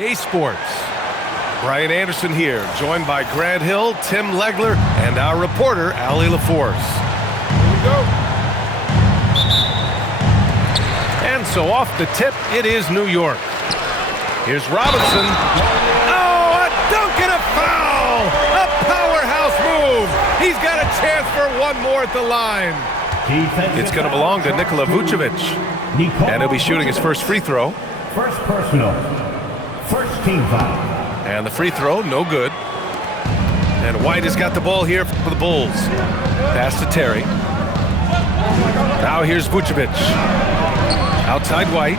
A Sports. Brian Anderson here, joined by Grant Hill, Tim Legler, and our reporter, Allie LaForce. Here we go. And so off the tip, it is New York. Here's Robinson. Oh, a dunk and a foul! A powerhouse move! He's got a chance for one more at the line. It's going to belong to Nikola Vucevic. And he'll be shooting his first free throw. First personal. First team foul. And the free throw, no good. And White has got the ball here for the Bulls. Pass to Terry. Now here's Vucevic. Outside White.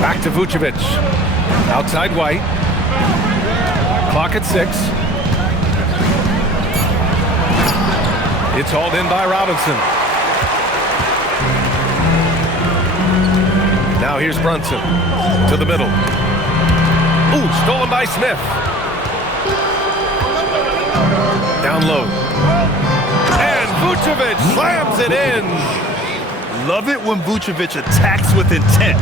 Back to Vucevic. Outside White. Clock at 6. It's hauled in by Robinson. Now here's Brunson to the middle. Ooh, stolen by Smith. Down low. And Vucevic slams it in. Love it when Vucevic attacks with intent.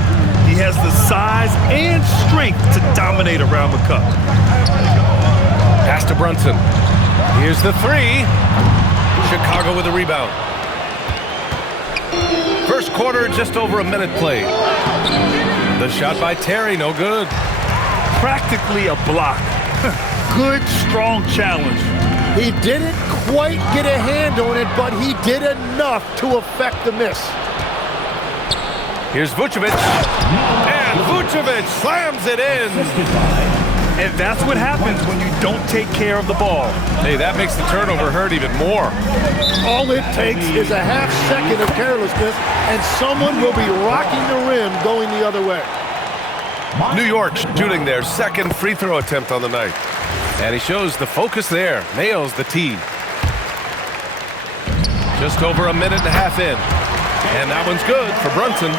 He has the size and strength to dominate around the cup. Pass to Brunson. Here's the three. Chicago with a rebound. First quarter, just over a minute played. The shot by Terry, no good. Practically a block. Good, strong challenge. He didn't quite get a hand on it, but he did enough to affect the miss. Here's Vucevic. And Vucevic slams it in. And that's what happens when you don't take care of the ball. Hey, that makes the turnover hurt even more. All it takes is a half second of carelessness, and someone will be rocking the rim going the other way. New York shooting their second free throw attempt on the night. And he shows the focus there. Nails the tee. Just over a minute and a half in. And that one's good for Brunson.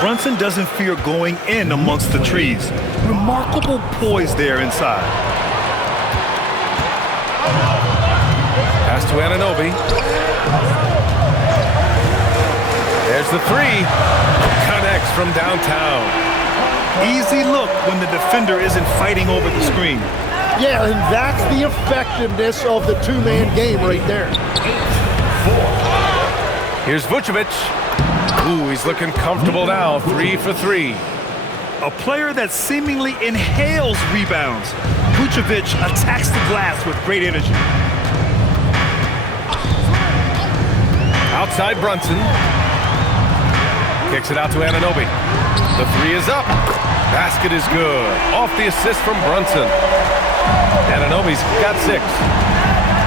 Brunson doesn't fear going in amongst the trees. Remarkable poise there inside. Pass to Anunoby. There's the three. Connects from downtown. Easy look when the defender isn't fighting over the screen. Yeah, and that's the effectiveness of the two-man game right there. Here's Vucevic. Ooh, he's looking comfortable now. 3 for 3. A player that seemingly inhales rebounds. Vucevic attacks the glass with great energy. Outside Brunson. Kicks it out to Anunoby. The three is up. Basket is good. Off the assist from Brunson. Anunoby's got 6.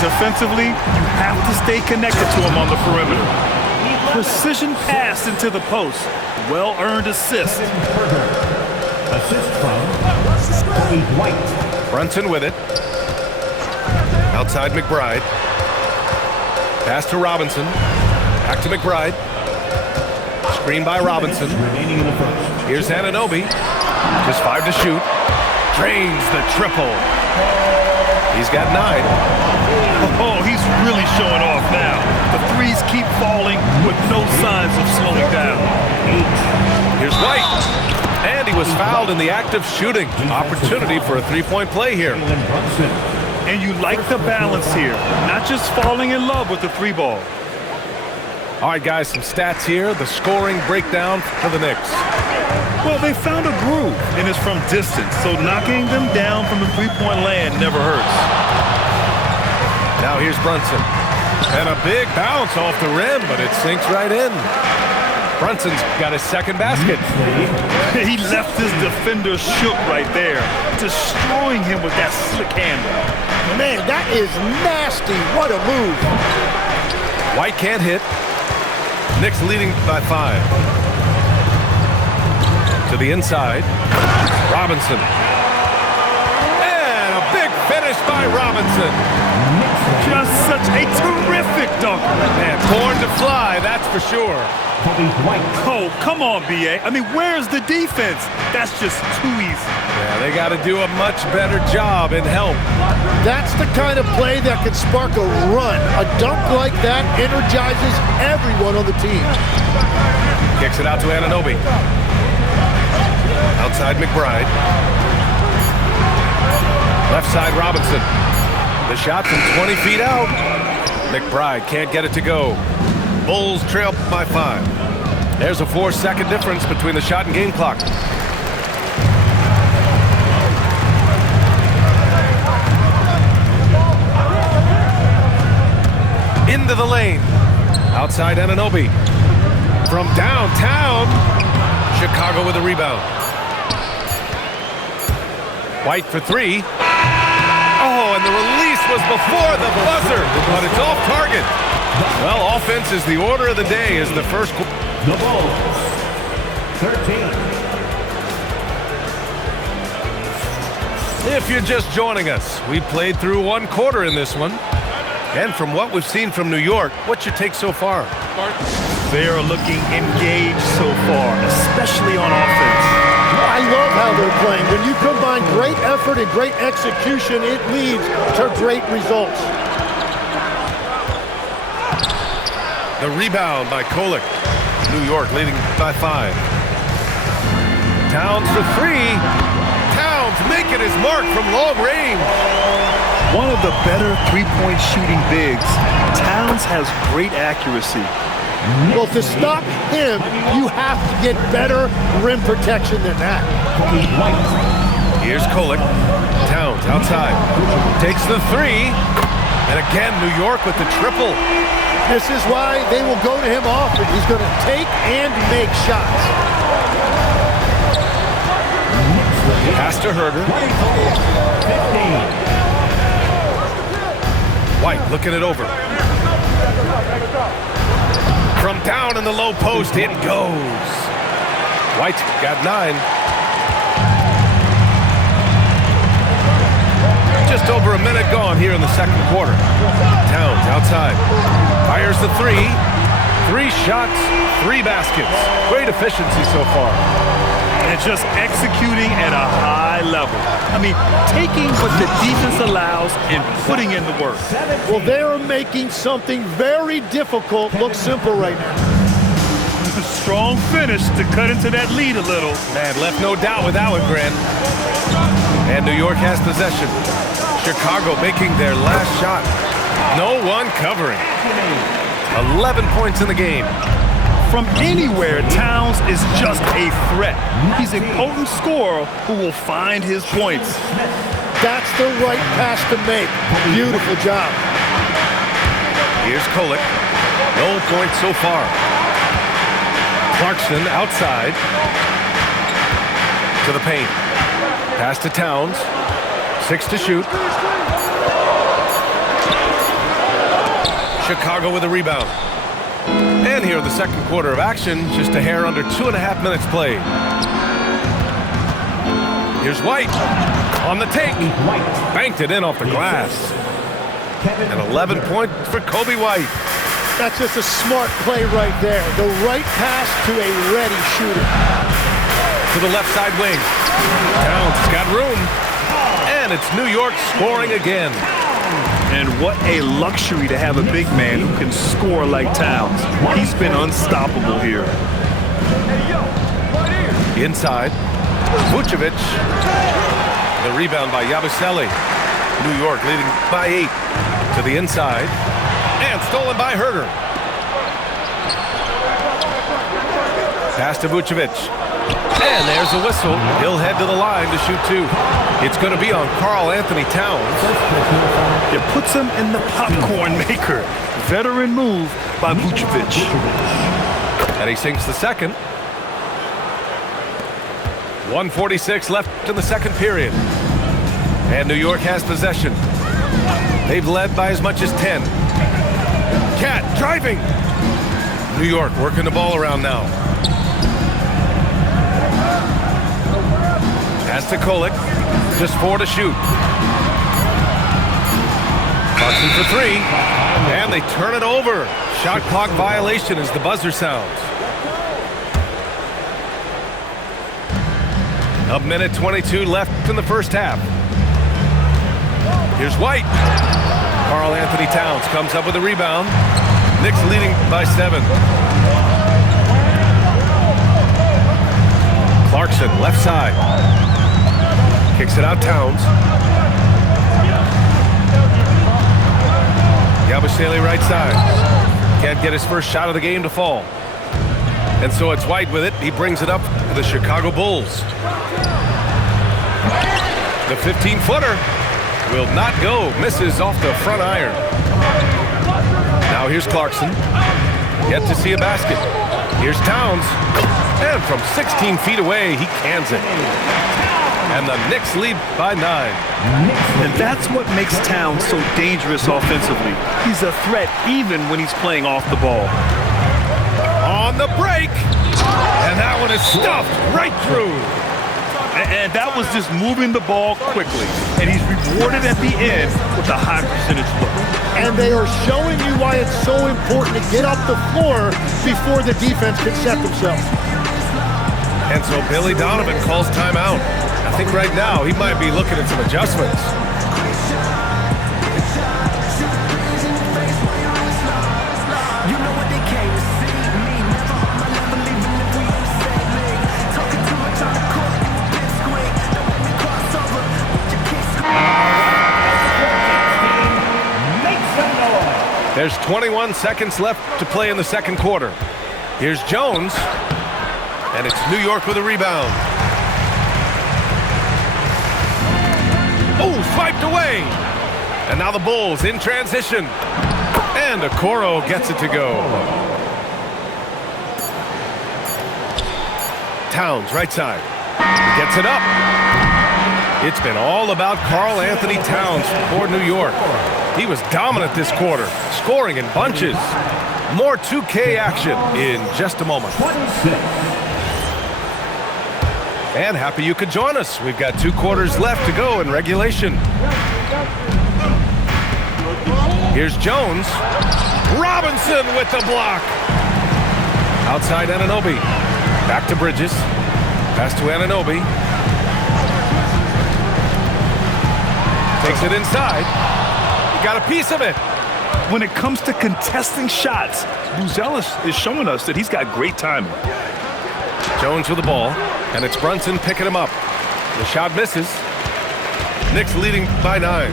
Defensively, you have to stay connected to him on the perimeter. Precision pass into the post. Well-earned assist. Assist from White. Brunson with it. Outside McBride. Pass to Robinson. Back to McBride. Screen by Robinson. Remaining in the first. Here's Anunoby. Just 5 to shoot. Drains the triple. He's got 9. Oh, he's really showing off now. The threes keep falling with no signs of slowing down. Here's White. And he was fouled in the act of shooting. Opportunity for a three-point play here. And you like the balance here. Not just falling in love with the three ball. All right, guys, some stats here. The scoring breakdown for the Knicks. Well, they found a groove, and it's from distance, so knocking them down from the three-point land never hurts. Now here's Brunson. And a big bounce off the rim, but it sinks right in. Brunson's got his second basket. He left his defender shook right there, destroying him with that slick handle. Man, that is nasty. What a move. White can't hit. Knicks leading by 5. To the inside. Robinson. And a big finish by Robinson. Just such a terrific dunk. Man, born to fly, that's for sure. Oh, come on, B.A. I mean, where's the defense? That's just too easy. Yeah, they got to do a much better job in help. That's the kind of play that could spark a run. A dunk like that energizes everyone on the team. Kicks it out to Anunoby. Outside McBride. side, Robinson. The shot from 20 feet out. McBride can't get it to go. Bulls trail by 5. There's a 4-second difference between the shot and game clock. Into the lane. Outside Anunoby. From downtown. Chicago with a rebound. White for 3. Oh, and the release was before the buzzer, but it's off target. Well, offense is the order of the day as the first. The Bulls, 13. If you're just joining us, we played through 1 quarter in this one. And from what we've seen from New York, what's your take so far? They are looking engaged so far, especially on offense. I love how they're playing. When you combine great effort and great execution, it leads to great results. The rebound by Kolek. New York leading by 5. Towns for 3. Towns making his mark from long range. One of the better three-point shooting bigs. Towns has great accuracy. Well, to stop him, you have to get better rim protection than that. Here's Kolek. Towns outside. Takes the 3. And again, New York with the triple. This is why they will go to him often. He's going to take and make shots. Pass to Herder. White looking it over. From down in the low post, it goes. White got 9. Just over a minute gone here in the second quarter. Towns outside. Fires the 3. 3 shots, 3 baskets. Great efficiency so far. And just executing at a high level. I mean, taking what the defense allows and putting in the work. Well, they are making something very difficult look simple right now. Strong finish to cut into that lead a little. Man, left no doubt with that one, Grant. And New York has possession. Chicago making their last shot. No one covering. 11 points in the game. From anywhere, Towns is just a threat. He's a potent scorer who will find his points. That's the right pass to make. Beautiful job. Here's Kolek. No points so far. Clarkson outside. To the paint. Pass to Towns. 6 to shoot. Chicago with a rebound. And here in the second quarter of action, just a hair under 2.5 minutes played. Here's White on the take. Banked it in off the glass. An 11 point for Kobe White. That's just a smart play right there. The right pass to a ready shooter. To the left side wing. Towns has got room. And it's New York scoring again. And what a luxury to have a big man who can score like Towns. He's been unstoppable here. Inside. Vucevic. The rebound by Yabusele. New York leading by 8. To the inside. And stolen by Herder. Pass to Vucevic. And there's a whistle. He'll head to the line to shoot 2. It's going to be on Karl Anthony Towns. It puts him in the popcorn maker. Veteran move by Vucevic. And he sinks the second. 1:46 left in the second period. And New York has possession. They've led by as much as 10. Cat driving. New York working the ball around now. Pass to Kolek. Just 4 to shoot. Clarkson for 3. And they turn it over. Shot clock violation as the buzzer sounds. A minute 22 left in the first half. Here's White. Karl Anthony Towns comes up with a rebound. Knicks leading by 7. Clarkson, left side. Kicks it out, Towns. Yabusele right side. Can't get his first shot of the game to fall. And so it's White with it. He brings it up for the Chicago Bulls. The 15-footer will not go. Misses off the front iron. Now here's Clarkson. Yet to see a basket. Here's Towns. And from 16 feet away, he cans it. And the Knicks lead by 9. And that's what makes Towns so dangerous offensively. He's a threat even when he's playing off the ball. On the break. And that one is stuffed right through. And that was just moving the ball quickly. And he's rewarded at the end with a high percentage look. And they are showing you why it's so important to get off the floor before the defense can set themselves. And so Billy Donovan calls timeout. I think right now he might be looking at some adjustments. There's 21 seconds left to play in the second quarter. Here's Jones. And it's New York with a rebound. Oh, swiped away. And now the Bulls in transition. And Okoro gets it to go. Towns, right side. Gets it up. It's been all about Karl Anthony Towns for New York. He was dominant this quarter, scoring in bunches. More 2K action in just a moment. And happy you could join us. We've got 2 quarters left to go in regulation. Here's Jones. Robinson with the block. Outside Anunoby. Back to Bridges. Pass to Anunoby. Takes it inside. He got a piece of it. When it comes to contesting shots, Buzelis is showing us that he's got great timing. Jones with the ball, and it's Brunson picking him up. The shot misses. Knicks leading by 9.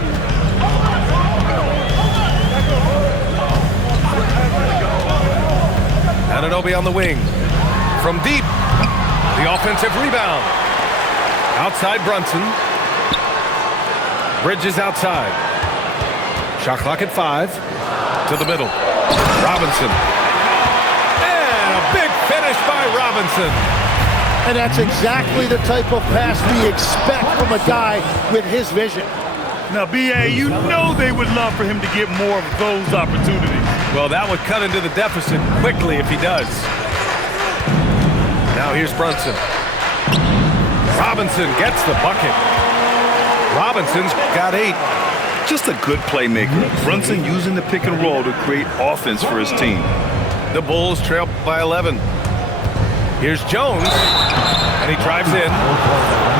Anunoby on the wing. From deep, the offensive rebound. Outside Brunson. Bridges outside. Shot clock at 5. To the middle. Robinson. And a big finish by Robinson. And that's exactly the type of pass we expect from a guy with his vision. Now, B.A., you know they would love for him to get more of those opportunities. Well, that would cut into the deficit quickly if he does. Now here's Brunson. Robinson gets the bucket. Robinson's got 8. Just a good playmaker. Brunson using the pick and roll to create offense for his team. The Bulls trail by 11. Here's Jones, and he drives in.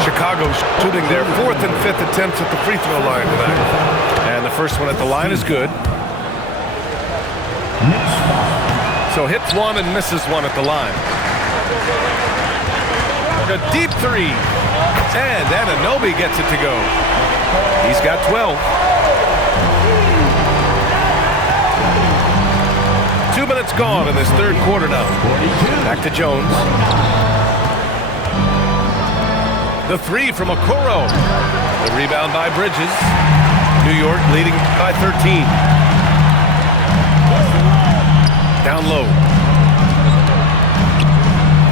Chicago's shooting their 4th and 5th attempts at the free throw line tonight. And the first one at the line is good. So hits 1 and misses 1 at the line. A deep 3. And Anunoby gets it to go. He's got 12. 2 minutes gone in this third quarter now. Back to Jones. The 3 from Okoro. The rebound by Bridges. New York leading by 13. Down low.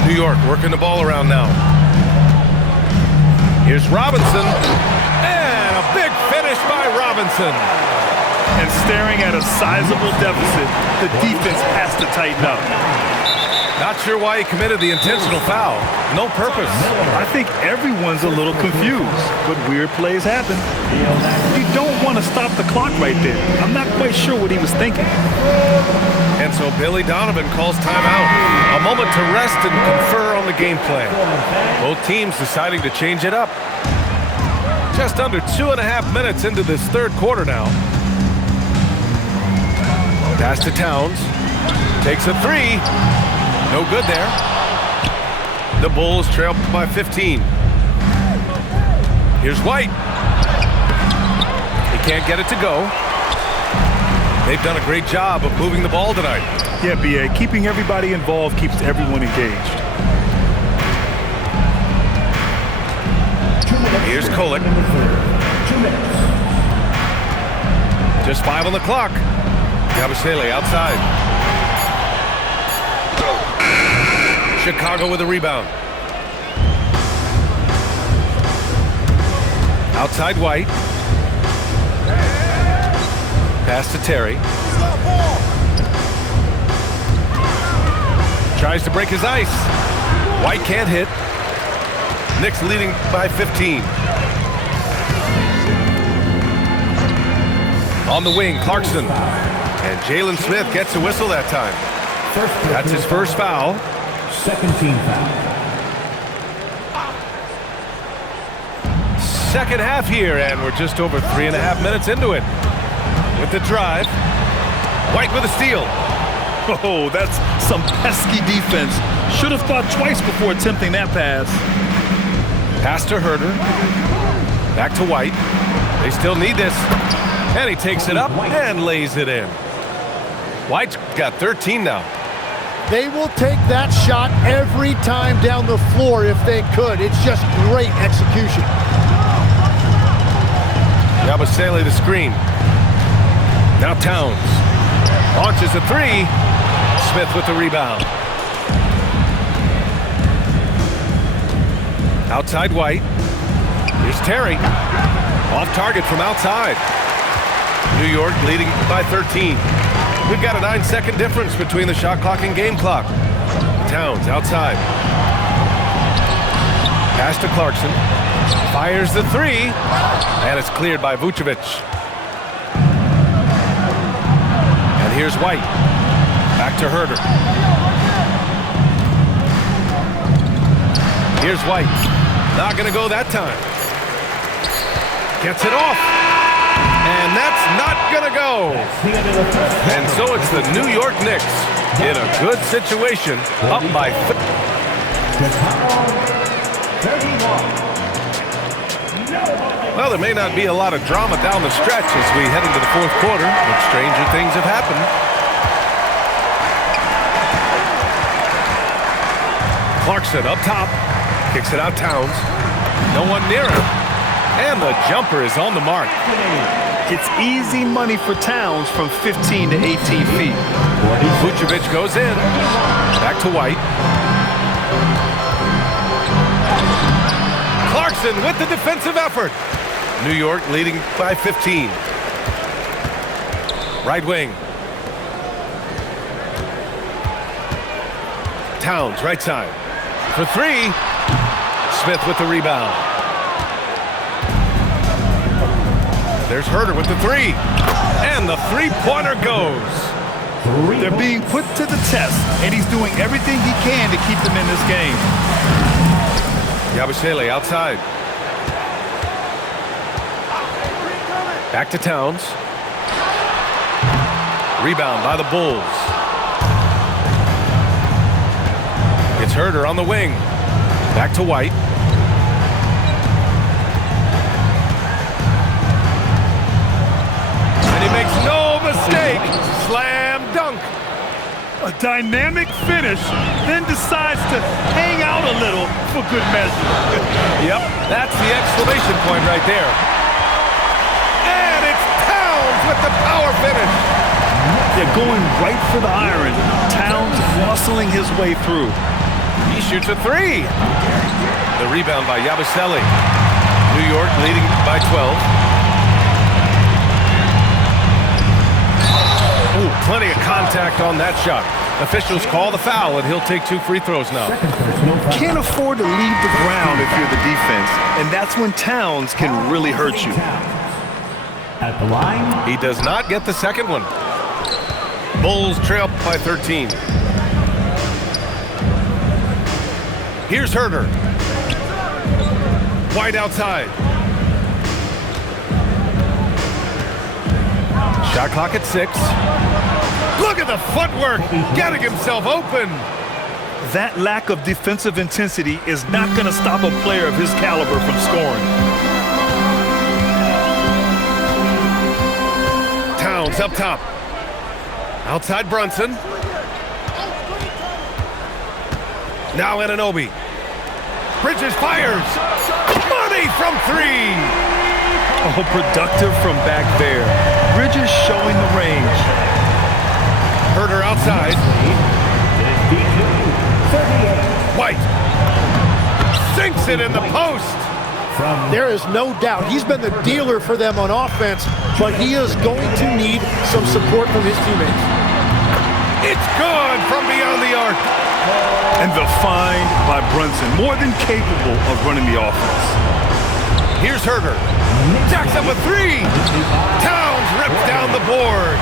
New York working the ball around now. Here's Robinson. And a big finish by Robinson. And staring at a sizable deficit, the defense has to tighten up. Not sure why he committed the intentional foul. No purpose. I think everyone's a little confused, but weird plays happen. You don't want to stop the clock right there. I'm not quite sure what he was thinking. And so Billy Donovan calls timeout. A moment to rest and confer on the game plan. Both teams deciding to change it up. Just under 2.5 minutes into this third quarter now. Pass to Towns. Takes a 3. No good there. The Bulls trail by 15. Here's White. He can't get it to go. They've done a great job of moving the ball tonight. Yeah, B.A., keeping everybody involved keeps everyone engaged. Here's Kolek. 2 minutes. Just 5 on the clock. Yabusele outside. Chicago with a rebound. Outside White. Pass to Terry. Tries to break his ice. White can't hit. Knicks leading by 15. On the wing, Clarkson. And Jalen Smith gets a whistle that time. That's his first foul. Second team foul. Second half here, and we're just over 3.5 minutes into it. With the drive. White with a steal. Oh, that's some pesky defense. Should have thought twice before attempting that pass. Pass to Herter. Back to White. They still need this. And he takes it up and lays it in. White's got 13 now. They will take that shot every time down the floor if they could. It's just great execution. Yabusele the screen. Now Towns. Launches a three. Smith with the rebound. Outside White. Here's Terry. Off target from outside. New York leading by 13. We've got a 9-second difference between the shot clock and game clock. Towns outside. Pass to Clarkson. Fires the three. And it's cleared by Vucevic. And here's White. Back to Herter. Here's White. Not going to go that time. Gets it off. And that's not going to go. And so it's the New York Knicks in a good situation, up by 31. Well, there may not be a lot of drama down the stretch as we head into the fourth quarter, but stranger things have happened. Clarkson up top. Kicks it out Towns. No one near him. And the jumper is on the mark. It's easy money for Towns from 15 to 18 feet. Vucevic goes in. Back to White. Clarkson with the defensive effort. New York leading by 15. Right wing. Towns, right side. For three. Smith with the rebound. There's Herter with the three. And the three-pointer goes. They're being put to the test, and he's doing everything he can to keep them in this game. Yabusele outside. Back to Towns. Rebound by the Bulls. It's Herter on the wing. Back to White. And he makes no mistake. Slam dunk. A dynamic finish, then decides to hang out a little for good measure. Yep, that's the exclamation point right there. And it's Towns with the power finish. They're going right for the iron. Towns muscling his way through. He shoots a three. The rebound by Yabusele. New York leading by 12. Ooh, plenty of contact on that shot. Officials call the foul, and he'll take 2 free throws now. Can't afford to leave the ground if you're the defense, and that's when Towns can really hurt you. At the line. He does not get the second one. Bulls trail by 13. Here's Herter. White outside. Shot clock at 6. Look at the footwork, getting himself open. That lack of defensive intensity is not going to stop a player of his caliber from scoring. Towns up top. Outside Brunson. Now Anunoby. Bridges fires. Money from three. Oh, productive from back there. Bridges showing the range. Herter outside. White. Sinks it in the post. There is no doubt he's been the dealer for them on offense, but he is going to need some support from his teammates. It's good from beyond the arc. And the find by Brunson, more than capable of running the offense. Here's Herter. Jacks up a three. Towns rips down the board.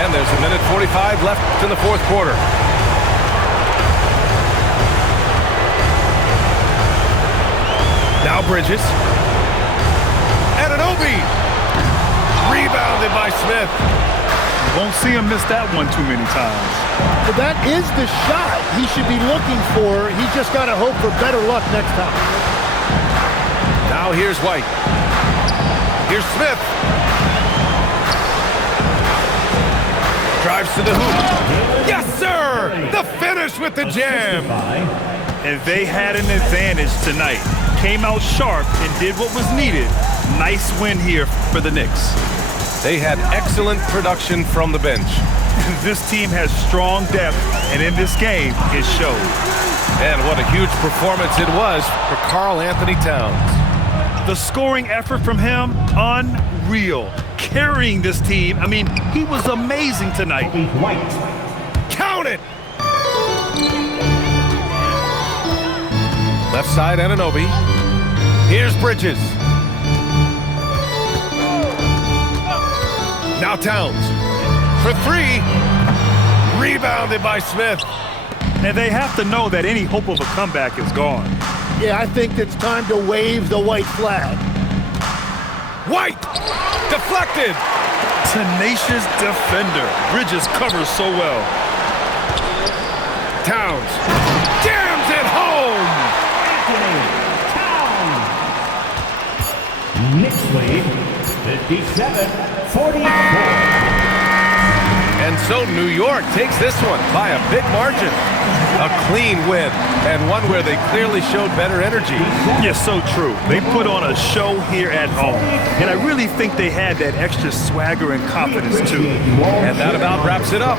And there's a minute 45 left in the fourth quarter. Now Bridges. Anunoby. Rebounded by Smith. Won't see him miss that one too many times. But that is the shot he should be looking for. He's just got to hope for better luck next time. Now here's White. Here's Smith. Drives to the hoop. Yes, sir! The finish with the jam. And they had an advantage tonight. Came out sharp and did what was needed. Nice win here for the Knicks. They had excellent production from the bench. This team has strong depth, and in this game, it showed. And what a huge performance it was for Karl Anthony Towns. The scoring effort from him, unreal. Carrying this team, I mean, he was amazing tonight. Count it! Left side, Anunoby. Here's Bridges. Now Towns. For three. Rebounded by Smith. And they have to know that any hope of a comeback is gone. Yeah, I think it's time to wave the white flag. White! Deflected! Tenacious defender. Bridges covers so well. Towns. Jams it home! Knicks lead 57-44. And so New York takes this one by a big margin. A clean win, and one where they clearly showed better energy. Yes, so true. They put on a show here at home. And I really think they had that extra swagger and confidence, too. And that about wraps it up.